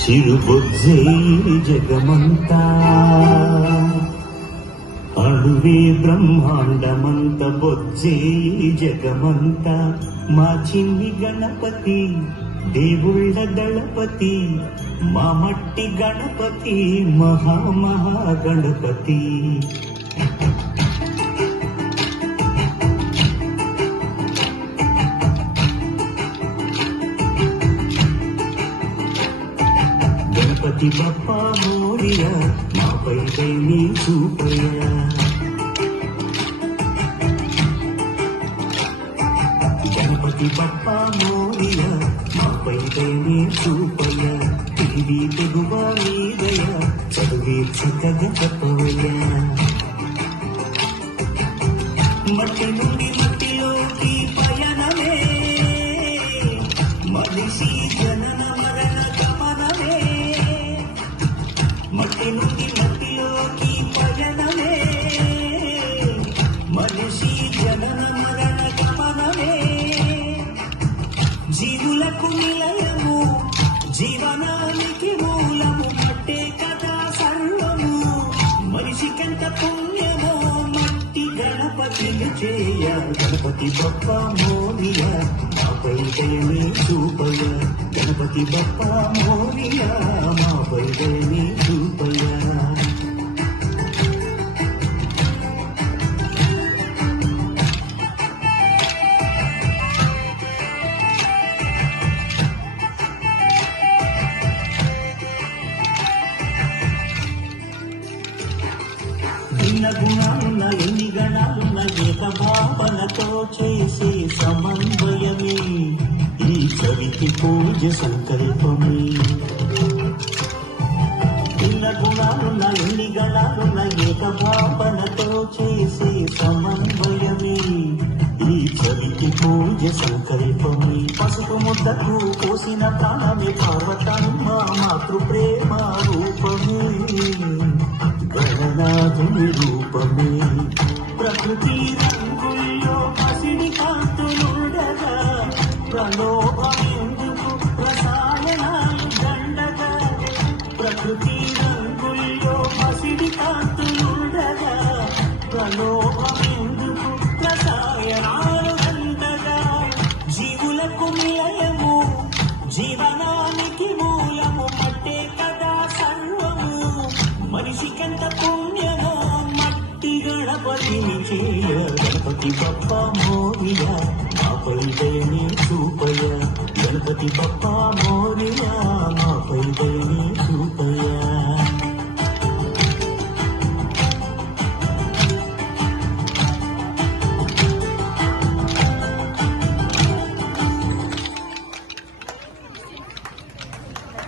చిరుబొజ్జే జగమంతా అణువే బ్రహ్మాండమంత బొజ్జే జగమంత మా చిన్ని గణపతి దేవుళ్ళ దళపతి మా మట్టి గణపతి మహామహాగణపతి గణపతి బప్పా మోరియా మాపై దయని చూపయ్యా గణపతి బప్పా మోరియా మాపై దయని చూపయ్యా ఇది తెగువా మీదయా చదువే చక్కగా చెప్పవయ్యా మట్టి నుండి మట్టిలోకి పయనమే మనిషి జనన మరణ గమనమే మట్టి నుండి మట్టిలోకి పయనమే మనిషి జనన మరణ గమనమే జీవులకు నిలయము జీవనానికి మూలము మట్టే కదా సర్వము మనిషికంత పుణ్యమో మట్టి గణపతిని చేయ గణపతి బప్ప మోరియా మాపై దయని చూపయ్య గణపతి బప్ప మోరియా మాపై దయని చూపయ్య భిన్న గుణాలున్న ఎన్ని గణాలున్న ఏక భావనతో చేసే సమన్వయమే ఈ చవితి పూజ సంకల్పమే భిన్న గుణాలున్న ఎన్ని గణాలున్న ఏక భావనతో చేసే సమన్వయమే ఈ చవితి పూజ సంకల్పమే పసుపు ముద్దకు కోసిన ప్రాణమే పార్వతమ్మ మాతృ ప్రేమ రూపమే గణనాథుని రూపమే ప్రకృతి రంగుల్లో పసిడి కాంతులుండగా ప్రలోభమెందుకు రసాయనాలు దండగా ప్రకృతి రంగుల్లో పసిడి కాంతులుండగా ప్రలోభమెందుకు రసాయనాలు దండగా జీవులకు నిలయము జీవనానికి మూలము మట్టే కదా సర్వము మనిషికంత పుణ్యమో మట్టి గణపతిని చేయ గణపతి బప్ప మోరియా మాపై దయని చూపయ్య గణపతి బప్ప మోరియా మాపై దయని